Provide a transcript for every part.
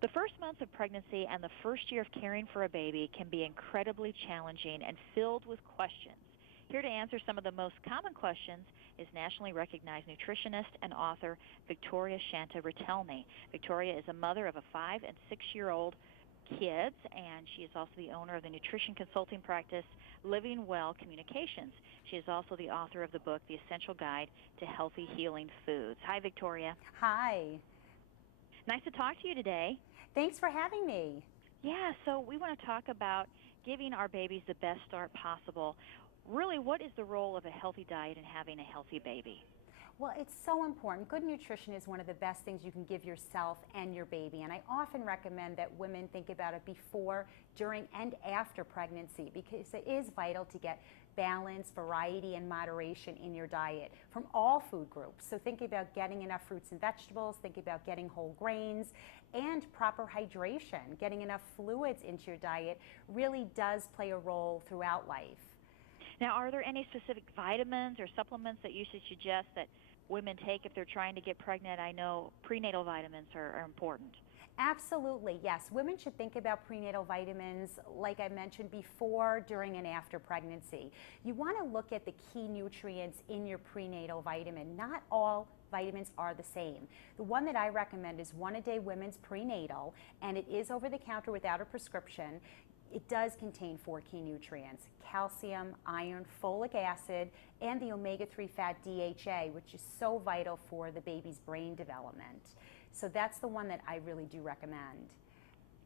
The first months of pregnancy and the first year of caring for a baby can be incredibly challenging and filled with questions. Here to answer some of the most common questions is nationally recognized nutritionist and author Victoria Shanta Ritelny. Victoria is a mother of a 5- and 6-year-old kids, and she is also the owner of the nutrition consulting practice Living Well Communications. She is also the author of the book The Essential Guide to Healthy Healing Foods. Hi, Victoria. Hi. Nice to talk to you today. Thanks for having me. Yeah, so we want to talk about giving our babies the best start possible. Really, what is the role of a healthy diet in having a healthy baby? Well, it's so important. Good nutrition is one of the best things you can give yourself and your baby. And I often recommend that women think about it before, during, and after pregnancy, because it is vital to get balance, variety, and moderation in your diet from all food groups. So think about getting enough fruits and vegetables, think about getting whole grains, and proper hydration. Getting enough fluids into your diet really does play a role throughout life. Now, are there any specific vitamins or supplements that you should suggest that women take if they're trying to get pregnant? I know prenatal vitamins are important. Absolutely, yes. Women should think about prenatal vitamins, like I mentioned, before, during, and after pregnancy. You want to look at the key nutrients in your prenatal vitamin. Not all vitamins are the same. The one that I recommend is One A Day Women's Prenatal, and it is over the counter without a prescription. It does contain 4 key nutrients: calcium, iron, folic acid, and the omega-3 fat DHA, which is so vital for the baby's brain development. So that's the one that I really do recommend.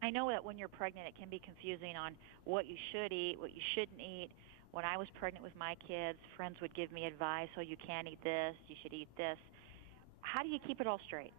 I know that when you're pregnant, it can be confusing on what you should eat, what you shouldn't eat. When I was pregnant with my kids, friends would give me advice, oh, you can't eat this, you should eat this. How do you keep it all straight?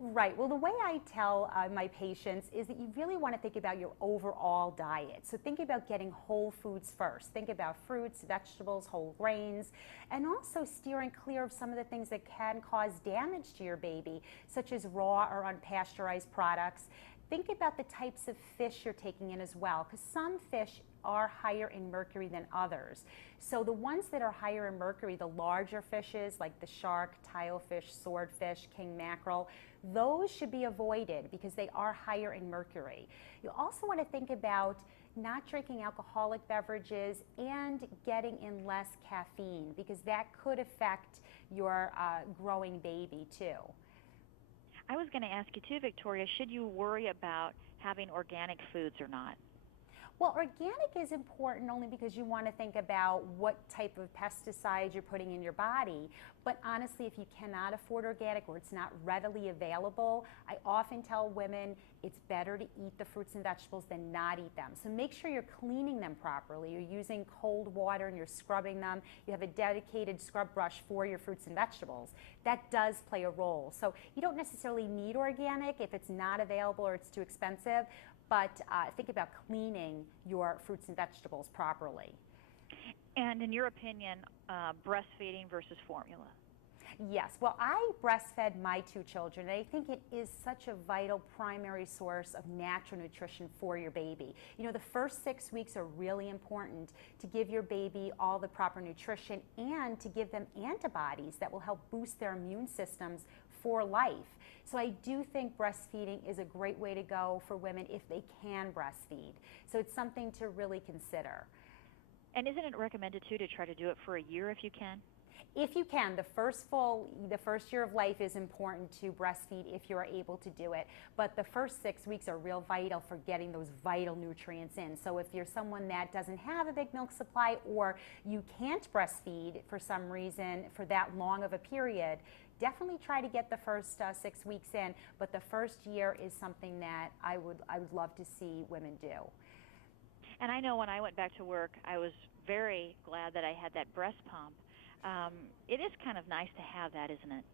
Right. Well, the way I tell my patients is that you really want to think about your overall diet. So think about getting whole foods first. Think about fruits, vegetables, whole grains, and also steering clear of some of the things that can cause damage to your baby, such as raw or unpasteurized products. Think about the types of fish you're taking in as well, because some fish are higher in mercury than others. So the ones that are higher in mercury, the larger fishes like the shark, tilefish, swordfish, king mackerel, those should be avoided because they are higher in mercury. You also want to think about not drinking alcoholic beverages and getting in less caffeine, because that could affect your growing baby too. I was going to ask you too, Victoria, should you worry about having organic foods or not? Well, organic is important only because you want to think about what type of pesticides you're putting in your body. But honestly, if you cannot afford organic or it's not readily available, I often tell women it's better to eat the fruits and vegetables than not eat them. So make sure you're cleaning them properly. You're using cold water and you're scrubbing them. You have a dedicated scrub brush for your fruits and vegetables. That does play a role. So you don't necessarily need organic if it's not available or it's too expensive, but think about cleaning your fruits and vegetables properly. And in your opinion, breastfeeding versus formula? Yes, well, I breastfed my 2 children, and I think it is such a vital primary source of natural nutrition for your baby. You know, the first 6 weeks are really important to give your baby all the proper nutrition and to give them antibodies that will help boost their immune systems for life. So I do think breastfeeding is a great way to go for women if they can breastfeed. So it's something to really consider. And isn't it recommended too to try to do it for a year if you can? If you can, the first year of life is important to breastfeed if you're able to do it. But the first 6 weeks are real vital for getting those vital nutrients in. So if you're someone that doesn't have a big milk supply or you can't breastfeed for some reason for that long of a period, definitely try to get the first 6 weeks in. But the first year is something that I would love to see women do. And I know when I went back to work, I was very glad that I had that breast pump. It is kind of nice to have that, isn't it?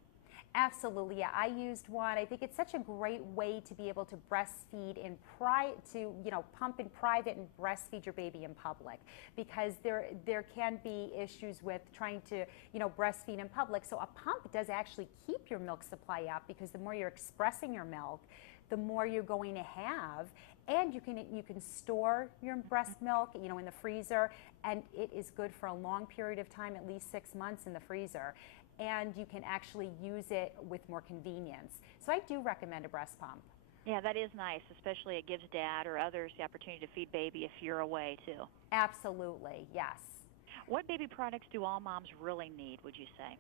Absolutely, yeah. I used one. I think it's such a great way to be able to breastfeed pump in private and breastfeed your baby in public, because there can be issues with trying to, breastfeed in public. So a pump does actually keep your milk supply up, because the more you're expressing your milk, the more you're going to have, and you can store your breast milk, in the freezer, and it is good for a long period of time, at least 6 months in the freezer, and you can actually use it with more convenience. So I do recommend a breast pump. Yeah, that is nice, especially it gives dad or others the opportunity to feed baby if you're away too. Absolutely, yes. What baby products do all moms really need, would you say?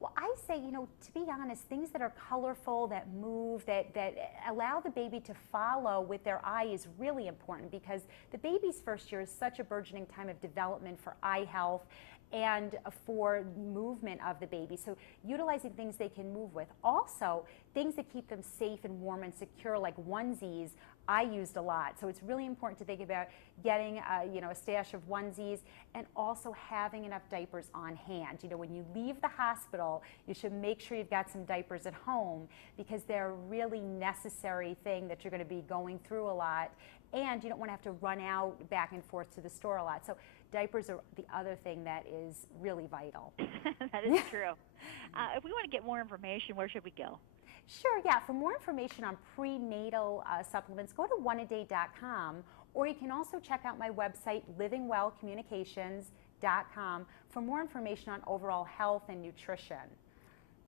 Well, I say, to be honest, things that are colorful, that move, that allow the baby to follow with their eye is really important because the baby's first year is such a burgeoning time of development for eye health and for movement of the baby. So utilizing things they can move with. Also, things that keep them safe and warm and secure like onesies I used a lot. So it's really important to think about getting a stash of onesies and also having enough diapers on hand. When you leave the hospital, you should make sure you've got some diapers at home because they're a really necessary thing that you're going to be going through a lot, and you don't want to have to run out back and forth to the store a lot. So diapers are the other thing that is really vital. That is true. If we want to get more information, where should we go? Sure, yeah. For more information on prenatal supplements, go to oneaday.com, or you can also check out my website, livingwellcommunications.com, for more information on overall health and nutrition.